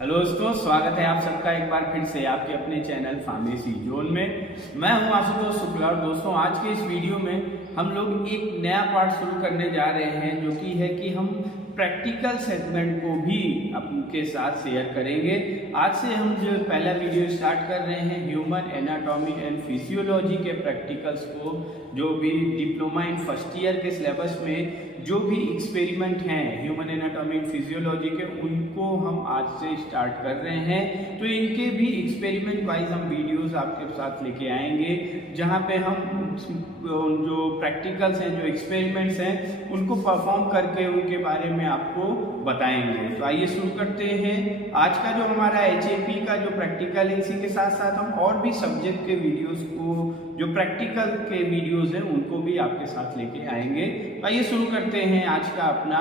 Hello दोस्तों, स्वागत है आप सबका एक बार फिर से आपके अपने चैनल फार्मेसी जोन में। मैं हूं आशुतोष शुक्ला। और दोस्तों, आज के इस वीडियो में हम लोग एक नया पार्ट शुरू करने जा रहे हैं, जो कि है कि हम प्रैक्टिकल सेगमेंट को भी आपके साथ शेयर करेंगे। आज से हम जो पहला वीडियो स्टार्ट कर रहे हैं ह्यूमन एनाटॉमी एंड फिजियोलॉजी के प्रैक्टिकल्स को, जो भी डिप्लोमा इन फर्स्ट ईयर के सिलेबस में जो भी एक्सपेरिमेंट हैं ह्यूमन एनाटॉमी एंड फिजियोलॉजी के, उनको हम आज से स्टार्ट कर रहे हैं। तो इनके भी एक्सपेरिमेंट वाइज हम वीडियोस आपके साथ लेके आएंगे, जहां पे हम जो प्रैक्टिकल्स हैं, जो एक्सपेरिमेंट्स हैं, उनको परफॉर्म करके उनके बारे में आपको बताएंगे। तो आइए शुरू करते हैं। आज का जो हमारा HAP का जो प्रैक्टिकल है, इसी के साथ साथ हम और भी सब्जेक्ट के वीडियोस को, जो प्रैक्टिकल के वीडियोस हैं, उनको भी आपके साथ लेके आएंगे। तो आइए शुरू करते हैं आज का अपना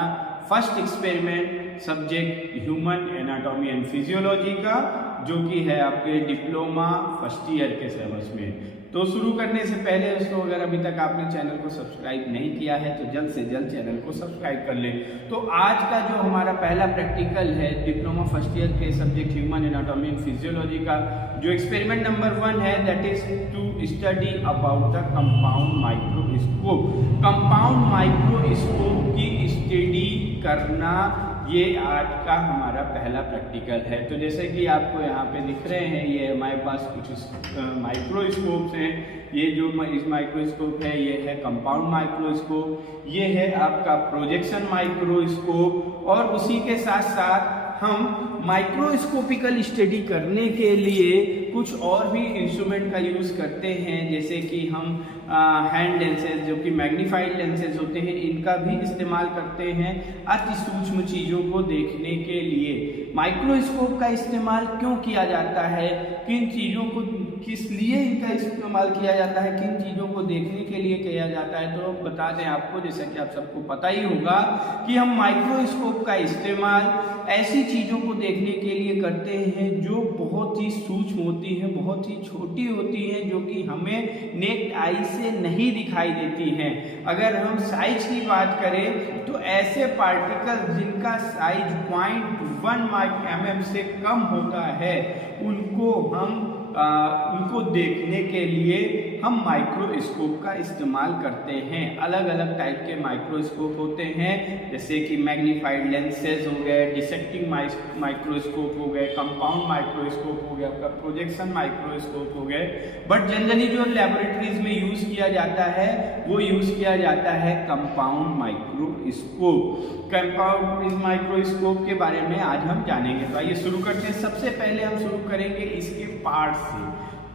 first experiment subject human anatomy and physiology का, जो कि है आपके डिप्लोमा फर्स्ट ईयर के सिलेबस में। तो शुरू करने से पहले दोस्तों, अगर अभी तक आपने चैनल को सब्सक्राइब नहीं किया है तो जल्द से जल्द चैनल को सब्सक्राइब कर लें। तो आज का जो हमारा पहला प्रैक्टिकल है डिप्लोमा फर्स्ट ईयर के subject human anatomy and physiology का, जो एक्सपेरिमेंट नंबर 1 है, that is to study about the compound microscope. Compound microscope की स्टडी करना, ये आज का हमारा पहला प्रैक्टिकल है। तो जैसे कि आपको यहाँ पे दिख रहे हैं, ये हमारे पास कुछ माइक्रोस्कोप्स हैं। ये जो इस माइक्रोस्कोप है, ये है कंपाउंड माइक्रोस्कोप, ये है आपका प्रोजेक्शन माइक्रोस्कोप, और उसी के साथ साथ हम माइक्रोस्कोपिकल स्टडी करने के लिए कुछ और भी इंस्ट्रूमेंट का यूज़ करते हैं, जैसे कि हम हैंड लेंसेज, जो कि मैग्नीफाइड लेंसेज होते हैं, इनका भी इस्तेमाल करते हैं अति सूक्ष्म चीज़ों को देखने के लिए। माइक्रोस्कोप का इस्तेमाल क्यों किया जाता है, किन चीज़ों को, किस लिए इनका इस्तेमाल किया जाता है, किन चीज़ों को देखने के लिए किया जाता है, तो बता दें आपको, जैसा कि आप सबको पता ही होगा कि हम माइक्रोस्कोप का इस्तेमाल ऐसी चीज़ों को देखने के लिए करते हैं जो बहुत ही सूक्ष्म होती हैं, बहुत ही छोटी होती हैं, जो कि हमें नेक्ड आई से नहीं दिखाई देती हैं। अगर हम साइज की बात करें तो ऐसे पार्टिकल जिनका साइज 0.1 mm से कम होता है, उनको देखने के लिए हम माइक्रोस्कोप का इस्तेमाल करते हैं। अलग अलग टाइप के माइक्रोस्कोप होते हैं, जैसे कि मैग्नीफाइड लेंसेज हो गए, डिसेक्टिंग माइक्रोस्कोप हो गए, कंपाउंड माइक्रोस्कोप हो गया, आपका प्रोजेक्शन माइक्रोस्कोप हो गए। बट जनरली जो लेबोरेटरीज में यूज किया जाता है, वो यूज किया जाता है कंपाउंड माइक्रोस्कोप। कंपाउंड माइक्रोस्कोप के बारे में आज हम जानेंगे। तो आइए शुरू करते हैं। सबसे पहले हम शुरू करेंगे इसके पार्ट्स से।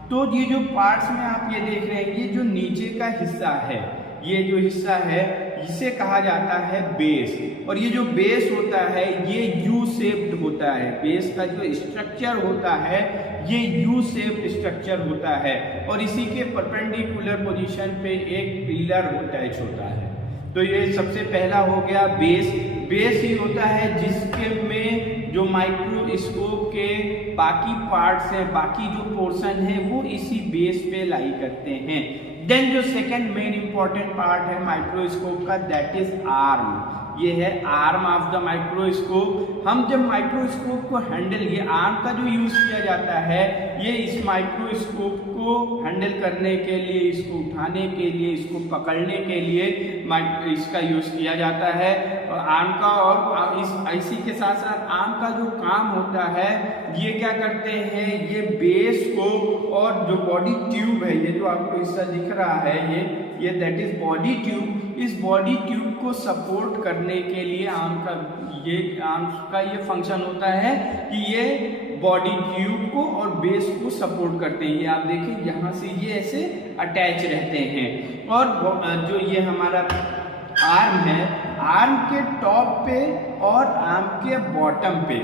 तो ये जो पार्ट्स में आप ये देख रहे हैं, ये जो नीचे का हिस्सा है, ये जो हिस्सा है, इसे कहा जाता है बेस। और ये जो बेस होता है, ये यू शेप्ड होता है। बेस का जो स्ट्रक्चर होता है, ये यू शेप्ड स्ट्रक्चर होता है, और इसी के परपेंडिकुलर पोजीशन पे एक पिलर अटैच होता है। तो ये सबसे पहला हो गया बेस। बेस ही होता है जिसके में जो माइक्रोस्कोप के बाकी पार्ट्स हैं, बाकी जो पोर्शन है, वो इसी बेस पे लाई करते हैं। देन जो सेकंड मेन इंपॉर्टेंट पार्ट है माइक्रोस्कोप का, दैट इज आर्म। ये है आर्म ऑफ द माइक्रोस्कोप। हम जब माइक्रोस्कोप को हैंडल, ये आर्म का जो यूज किया जाता है, ये इस माइक्रोस्कोप को हैंडल करने के लिए, इसको उठाने के लिए, इसको पकड़ने के लिए इसका यूज किया जाता है। और आर्म का, और इसी के साथ साथ आर्म का जो काम होता है, ये क्या करते हैं, ये बेस को, और जो बॉडी ट्यूब है, ये जो आपको हिस्सा दिख रहा है, ये दैट इज बॉडी ट्यूब। इस बॉडी ट्यूब को सपोर्ट करने के लिए आर्म का ये फंक्शन होता है कि ये बॉडी ट्यूब को और बेस को सपोर्ट करते हैं। ये आप देखिए, यहाँ से ये ऐसे अटैच रहते हैं। और जो ये हमारा आर्म है, आर्म के टॉप पे और आर्म के बॉटम पे,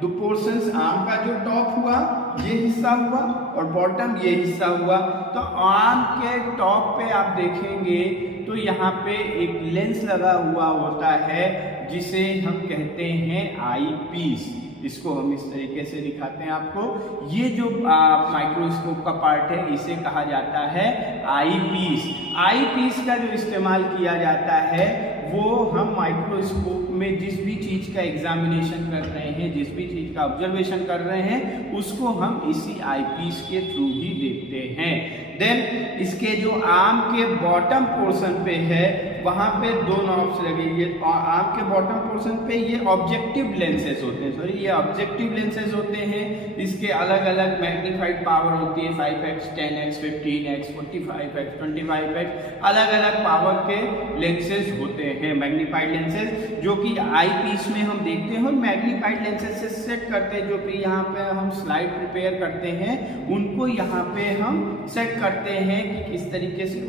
दो पोर्शंस, आर्म का जो टॉप हुआ, ये हिस्सा हुआ, और बॉटम ये हिस्सा हुआ। तो आर्म के टॉप पे आप देखेंगे तो यहाँ पे एक लेंस लगा हुआ होता है, जिसे हम कहते हैं आई पीस। इसको हम इस तरीके से दिखाते हैं आपको। ये जो माइक्रोस्कोप का पार्ट है, इसे कहा जाता है आई पीस। आई पीस का जो इस्तेमाल किया जाता है वो हम माइक्रोस्कोप में जिस भी चीज़ का एग्जामिनेशन कर रहे हैं, जिस भी चीज़ का ऑब्जर्वेशन कर रहे हैं, उसको हम इसी आईपीस के थ्रू ही देखते हैं। देन इसके जो आर्म के बॉटम पोर्शन पे है वहाँ पे दो नॉब्स लगेंगे। आर्म के बॉटम पोर्शन पे ये ऑब्जेक्टिव लेंसेज होते हैं, सॉरी ये ऑब्जेक्टिव लेंसेज होते हैं। इसके अलग अलग मैग्नीफाइड पावर होती है, 5x, 10x, 15x, 45x, 25x, अलग अलग पावर के लेंसेज होते हैं मैग्नीफाइड लेंसेज, जो कि आई पीस में हम देखते हैं और मैग्नीफाइड लेंसेज से सेट करते हैं। जो कि यहाँ पे हम स्लाइड प्रिपेयर करते हैं उनको यहाँ पे हम सेट करते हैं कि किस तरीके से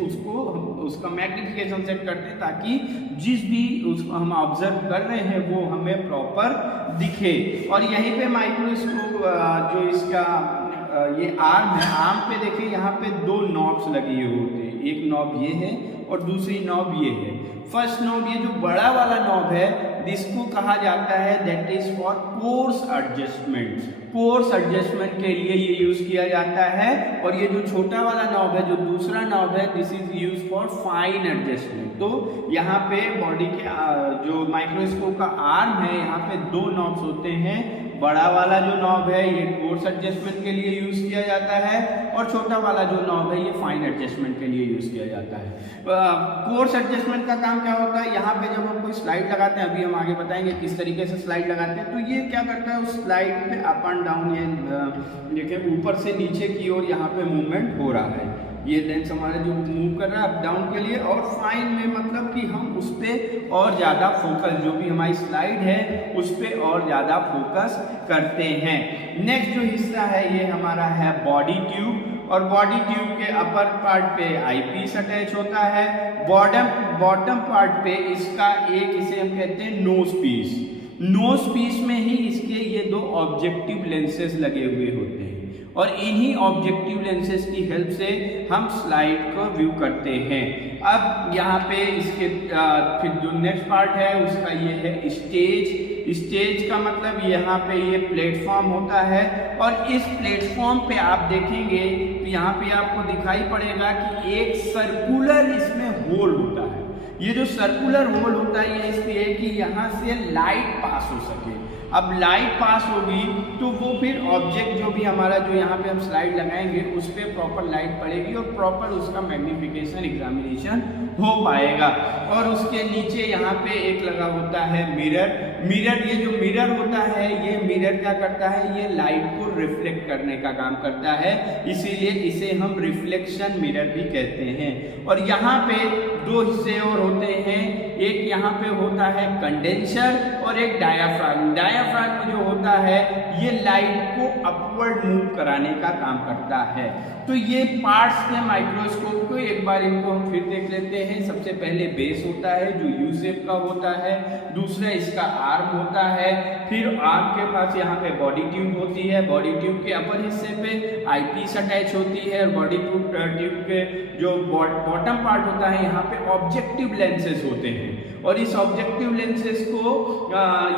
उसका मैग्निफिकेशन सेट करते हैं ताकि जिस भी उसको हम ऑब्जर्व कर रहे हैं वो हमें प्रॉपर दिखे। और यहीं पे माइक्रोस्कोप जो इसका ये आर्म है, आर्म पे देखिए यहाँ पे दो नॉब्स लगी हुई होती है। एक नॉब ये है और दूसरी नॉब ये है। फर्स्ट नॉब ये जो बड़ा वाला नॉब है जिसको कहा जाता है that is for course adjustment. Course adjustment के लिए ये यूज किया जाता है। और ये जो छोटा वाला नॉब है, जो दूसरा नॉब है, this is use for fine adjustment. तो यहाँ पे बॉडी के जो माइक्रोस्कोप का आर्म है, यहाँ पे दो नॉब्स होते हैं। बड़ा वाला जो नॉब है ये कोर्स एडजस्टमेंट के लिए यूज किया जाता है और छोटा वाला जो नॉब है ये फाइन एडजस्टमेंट के लिए यूज किया जाता है। कोर्स एडजस्टमेंट का काम क्या होता है, यहाँ पे जब हम कोई स्लाइड लगाते हैं, अभी हम आगे बताएंगे किस तरीके से स्लाइड लगाते हैं, तो ये क्या करता है उस स्लाइड पे अप एंड डाउन, ये देखिए ऊपर से नीचे की ओर यहाँ पे मूवमेंट हो रहा है। ये लेंस हमारा जो मूव कर रहा है अप डाउन के लिए, और फाइन में मतलब कि हम उस पर और ज़्यादा फोकस, जो भी हमारी स्लाइड है उस पर और ज़्यादा फोकस करते हैं। नेक्स्ट जो हिस्सा है ये हमारा है बॉडी ट्यूब, और बॉडी ट्यूब के अपर पार्ट पे आईपीस अटैच होता है। बॉटम पार्ट पे इसका एक, इसे हम कहते हैं नोज पीस। नोज पीस में ही इसके ये दो ऑब्जेक्टिव लेंसेज लगे हुए होते हैं और इन्हीं ऑब्जेक्टिव लेंसेज की हेल्प से हम स्लाइड को व्यू करते हैं। अब यहाँ पे इसके फिर जो नेक्स्ट पार्ट है उसका ये है स्टेज। स्टेज का मतलब यहाँ पे ये प्लेटफॉर्म होता है और इस प्लेटफॉर्म पे आप देखेंगे तो यहाँ पे आपको दिखाई पड़ेगा कि एक सर्कुलर इसमें होल होता है। ये जो सर्कुलर होल होता है ये इसलिए कि यहाँ से लाइट पास हो सके। अब लाइट पास होगी तो वो फिर ऑब्जेक्ट जो भी हमारा जो यहाँ पे हम स्लाइड लगाएंगे उस पर प्रॉपर लाइट पड़ेगी और प्रॉपर उसका मैग्निफिकेशन एग्जामिनेशन हो पाएगा। और उसके नीचे यहाँ पे एक लगा होता है मिरर। ये जो मिरर होता है ये मिरर क्या करता है, ये लाइट को रिफ्लेक्ट करने का काम करता है, इसीलिए इसे हम रिफ्लेक्शन मिरर भी कहते हैं। और यहाँ पे दो हिस्से और होते हैं, एक यहाँ पे होता है कंडेंसर और एक डायाफ्राम। डायाफ्राम जो होता है ये लाइट को अपवर्ड मूव कराने का काम करता है। तो ये पार्ट्स के माइक्रोस्कोप को एक बार इनको हम फिर देख लेते हैं। सबसे पहले बेस होता है जो यू शेप का होता है, दूसरा इसका आर्म होता है, फिर आर्म के पास यहाँ पे बॉडी ट्यूब होती है। बॉडी ट्यूब के अपर हिस्से पे आईपीस अटैच होती है और बॉडी ट्यूब के जो बॉटम पार्ट होता है यहाँ पे ऑब्जेक्टिव लेंसेज होते हैं। और इस ऑब्जेक्टिव लेंसेज को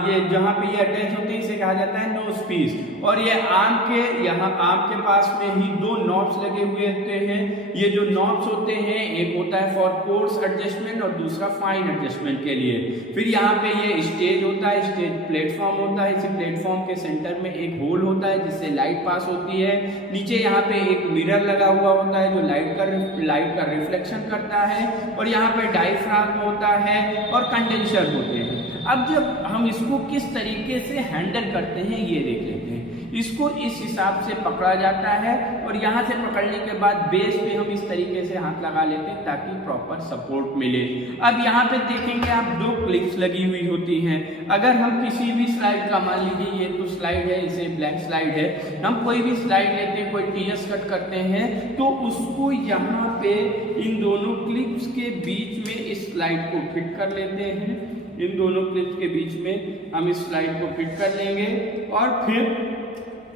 ये जहाँ पे ये अटैच होते हैं इसे कहा जाता है नोज पीस। और ये आर्म के पास में ही दो नॉब्स लगे हुए होते हैं। ये जो नॉब्स होते हैं एक होता है फॉर कोर्स एडजस्टमेंट और दूसरा फाइन एडजस्टमेंट के लिए। फिर यहाँ पे ये स्टेज होता है, स्टेज प्लेटफॉर्म होता है। इसी प्लेटफॉर्म के सेंटर में एक होल होता है जिससे लाइट पास होती है। नीचे यहाँ पे एक मिरर लगा हुआ होता है जो लाइट का रिफ्लेक्शन करता है। और यहाँ पे डायफ्राम होता है और कंडेंसर होते हैं। अब जब हम इसको किस तरीके से हैंडल करते हैं ये देख लेते हैं। इसको इस हिसाब से पकड़ा जाता है और यहाँ से पकड़ने के बाद बेस पे हम इस तरीके से हाथ लगा लेते हैं ताकि प्रॉपर सपोर्ट मिले। अब यहाँ पे देखेंगे आप दो क्लिप्स लगी हुई होती हैं। अगर हम किसी भी स्लाइड का, मान लीजिए ये तो स्लाइड है, इसे ब्लैंक स्लाइड है, हम कोई भी स्लाइड लेते हैं, कोई टीएस कट करते हैं तो उसको यहाँ पे इन दोनों क्लिप्स के बीच में इस स्लाइड को फिट कर लेते हैं। इन दोनों क्लिप्स के बीच में हम इस स्लाइड को फिट कर लेंगे और फिर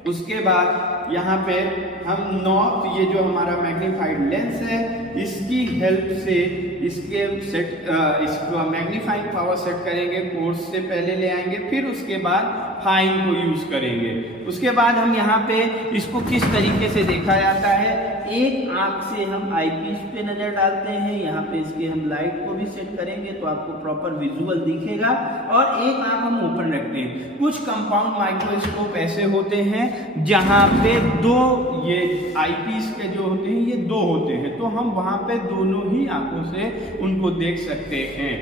उसके बाद यहाँ पे हम नॉब, ये जो हमारा मैग्नीफाइड लेंस है इसकी हेल्प से इसको मैग्नीफाइंग पावर सेट करेंगे। कोर्स से पहले ले आएंगे, फिर उसके बाद फाइन को यूज करेंगे। उसके बाद हम यहाँ पे इसको किस तरीके से देखा जाता है, एक आंख से हम आईपीस पे नजर डालते हैं, यहाँ पे इसके हम लाइट को भी सेट करेंगे तो आपको प्रॉपर विजुअल दिखेगा, और एक आंख हम ओपन रखते हैं। कुछ कंपाउंड माइक्रोस्कोप ऐसे होते हैं जहाँ पे दो ये आईपीस के जो होते हैं ये दो होते हैं, तो हम वहाँ पे दोनों ही आंखों से उनको देख सकते हैं।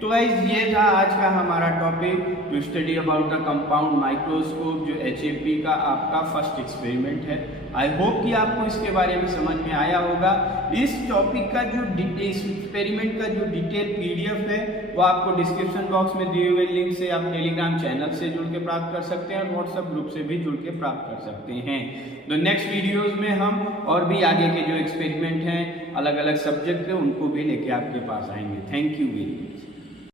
तो गाइस ये था आज का हमारा topic to study about the compound microscope, जो HAP का आपका फर्स्ट एक्सपेरिमेंट है। आई होप कि आपको इसके बारे में समझ में आया होगा। इस टॉपिक का जो एक्सपेरिमेंट का जो डिटेल PDF है वो आपको डिस्क्रिप्शन बॉक्स में दिए हुए लिंक से आप टेलीग्राम चैनल से जुड़ के प्राप्त कर सकते हैं और व्हाट्सएप ग्रुप से भी जुड़ के प्राप्त कर सकते हैं। तो नेक्स्ट वीडियोस में हम और भी आगे के जो एक्सपेरिमेंट हैं अलग अलग सब्जेक्ट के उनको भी लेके आपके पास आएंगे। Thank you very much.